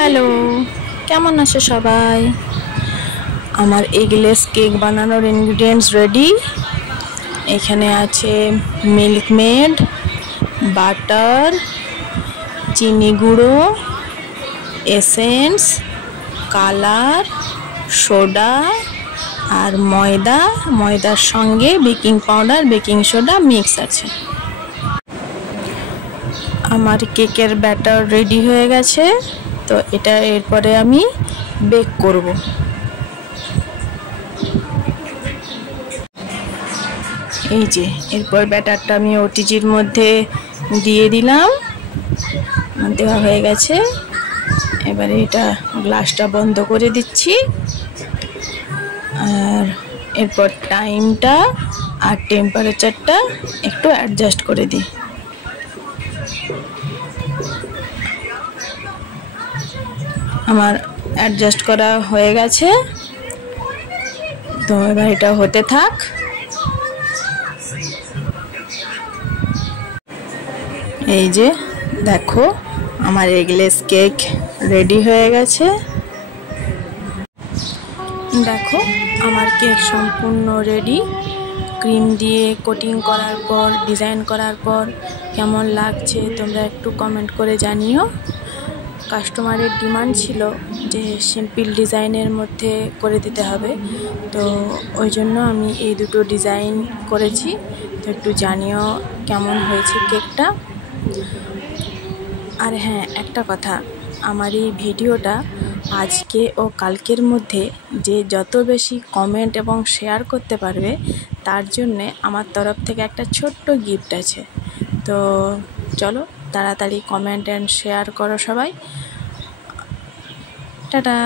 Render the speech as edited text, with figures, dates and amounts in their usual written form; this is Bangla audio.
হ্যালো, কেমন আছো সবাই? আমার এগলেস কেক বানানোর ইনগ্রিডিয়েন্টস রেডি। এখানে আছে মিল্ক মেড, বাটার, চিনি গুঁড়ো, এসেন্স, কালার, সোডা আর ময়দার সঙ্গে baking powder, baking soda mix আছে। আমার কেকের ব্যাটার রেডি হয়ে গেছে, তো এটা এরপরে আমি বেক করব। এই যে এরপর ব্যাটারটা আমি ওটিজির মধ্যে দিয়ে দিলাম, দেওয়া হয়ে গেছে। এবারে এটা গ্লাসটা বন্ধ করে দিচ্ছি, আর এরপর টাইমটা আর টেম্পারেচারটা একটু অ্যাডজাস্ট করে দিই। আমার অ্যাডজাস্ট করা হয়ে গেছে, তো এবার এটা হতে থাক। এই যে দেখো আমার এগলেস কেক রেডি হয়ে গেছে। দেখো আমার কেক সম্পূর্ণ রেডি। ক্রিম দিয়ে কোটিং করার পর, ডিজাইন করার পর কেমন লাগছে তোমরা একটু কমেন্ট করে জানিও। কাস্টমারের ডিমান্ড ছিল যে সিম্পল ডিজাইনের মধ্যে করে দিতে হবে, তো ওই জন্য আমি এই দুটো ডিজাইন করেছি। তো একটু জানিও কেমন হয়েছে কেকটা। আর হ্যাঁ, একটা কথা, আমার এই ভিডিওটা আজকে ও কালকের মধ্যে যে যত বেশি কমেন্ট এবং শেয়ার করতে পারবে তার জন্যে আমার তরফ থেকে একটা ছোট্ট গিফট আছে। তো চলো তাড়াতাড়ি কমেন্ট অ্যান্ড শেয়ার করো সবাই। টাটা।